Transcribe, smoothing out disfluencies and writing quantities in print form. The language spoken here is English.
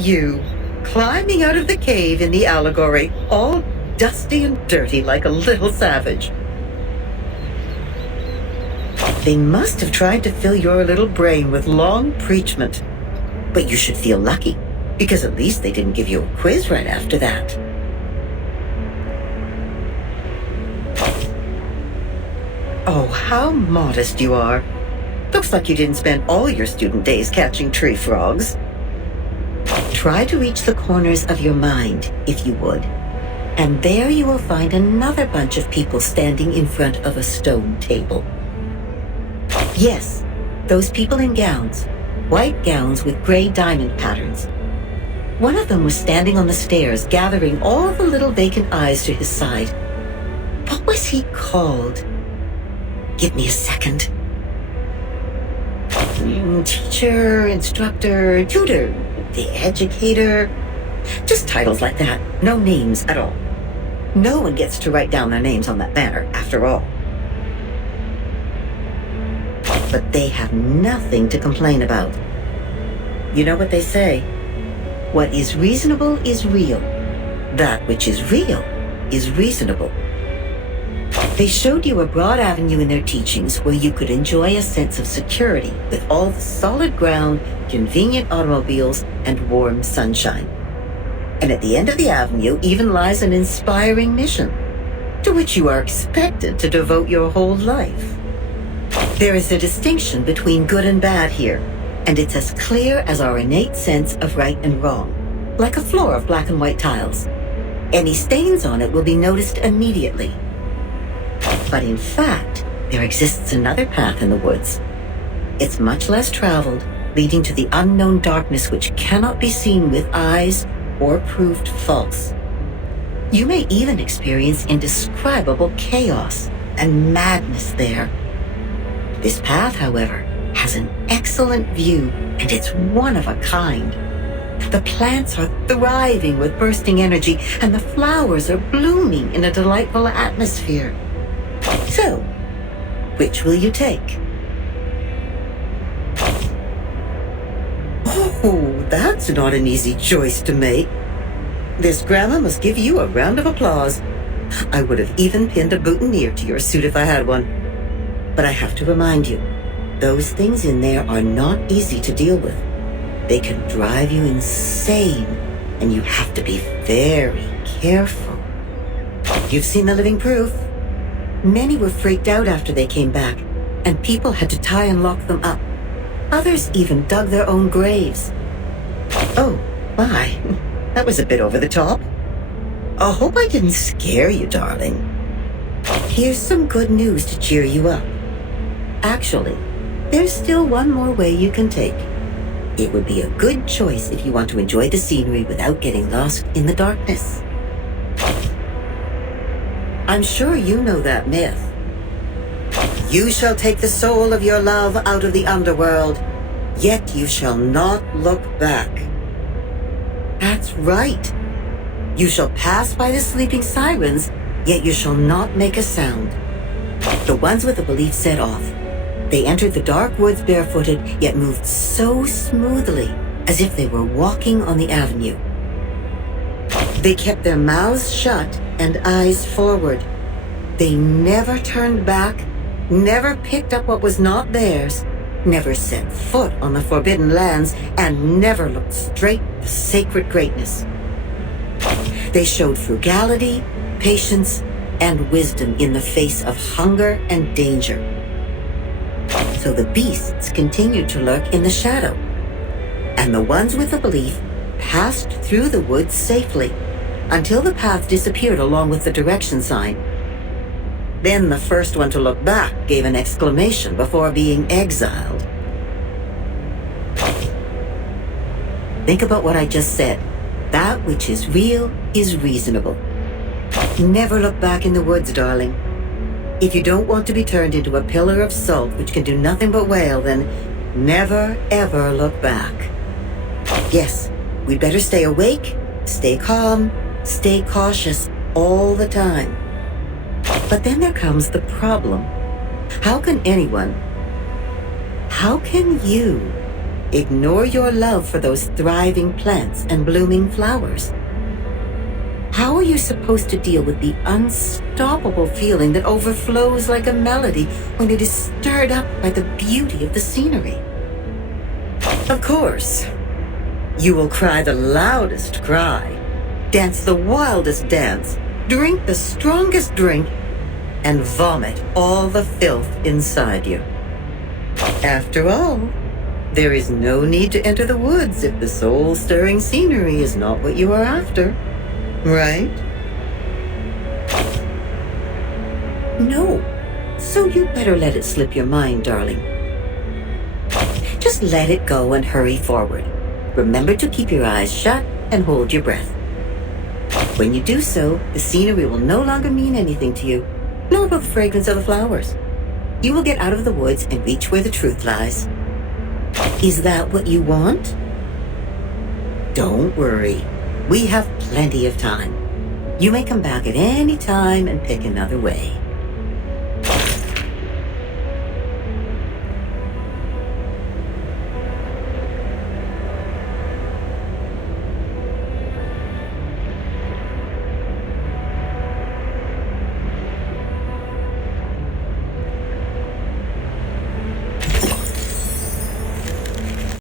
you, climbing out of the cave in the allegory, all dusty and dirty like a little savage. They must have tried to fill your little brain with long preachment. But you should feel lucky, because at least they didn't give you a quiz right after that. Oh, how modest you are. Looks like you didn't spend all your student days catching tree frogs. Try to reach the corners of your mind, if you would. And there you will find another bunch of people standing in front of a stone table. Yes, those people in gowns. White gowns with gray diamond patterns. One of them was standing on the stairs, gathering all the little vacant eyes to his side. What was he called? Give me a second. Teacher, instructor, tutor, the educator. Just titles like that, no names at all. No one gets to write down their names on that banner, after all. But they have nothing to complain about. You know what they say? What is reasonable is real. That which is real is reasonable. They showed you a broad avenue in their teachings where you could enjoy a sense of security with all the solid ground, convenient automobiles, and warm sunshine. And at the end of the avenue even lies an inspiring mission, to which you are expected to devote your whole life. There is a distinction between good and bad here, and it's as clear as our innate sense of right and wrong, like a floor of black and white tiles. Any stains on it will be noticed immediately. But in fact, there exists another path in the woods. It's much less traveled, leading to the unknown darkness which cannot be seen with eyes or proved false. You may even experience indescribable chaos and madness there. This path, however, has an excellent view, and it's one of a kind. The plants are thriving with bursting energy, and the flowers are blooming in a delightful atmosphere. So, which will you take? Oh, that's not an easy choice to make. This grandma must give you a round of applause. I would have even pinned a boutonniere to your suit if I had one. But I have to remind you, those things in there are not easy to deal with. They can drive you insane, and you have to be very careful. You've seen the living proof. Many were freaked out after they came back, and people had to tie and lock them up. Others even dug their own graves. Oh, my, that was a bit over the top. I hope I didn't scare you, darling. Here's some good news to cheer you up. Actually, there's still one more way you can take. It would be a good choice if you want to enjoy the scenery without getting lost in the darkness. I'm sure you know that myth. You shall take the soul of your love out of the underworld, yet you shall not look back. That's right. You shall pass by the sleeping sirens, yet you shall not make a sound. The ones with the belief set off. They entered the dark woods barefooted, yet moved so smoothly, as if they were walking on the avenue. They kept their mouths shut and eyes forward. They never turned back, never picked up what was not theirs, never set foot on the forbidden lands, and never looked straight at the sacred greatness. They showed frugality, patience, and wisdom in the face of hunger and danger. So the beasts continued to lurk in the shadow, and the ones with the belief passed through the woods safely until the path disappeared along with the direction sign. Then the first one to look back gave an exclamation before being exiled. Think about what I just said. That which is real is reasonable. Never look back in the woods, darling. If you don't want to be turned into a pillar of salt which can do nothing but wail, then never, ever look back. Yes, we'd better stay awake, stay calm, stay cautious all the time. But then there comes the problem. How can you Ignore your love for those thriving plants and blooming flowers. How are you supposed to deal with the unstoppable feeling that overflows like a melody when it is stirred up by the beauty of the scenery? Of course, you will cry the loudest cry, dance the wildest dance, drink the strongest drink, and vomit all the filth inside you. After all, there is no need to enter the woods if the soul-stirring scenery is not what you are after. Right? No. So you better let it slip your mind, darling. Just let it go and hurry forward. Remember to keep your eyes shut and hold your breath. When you do so, the scenery will no longer mean anything to you, nor will the fragrance of the flowers. You will get out of the woods and reach where the truth lies. Is that what you want? Don't worry. We have plenty of time. You may come back at any time and pick another way.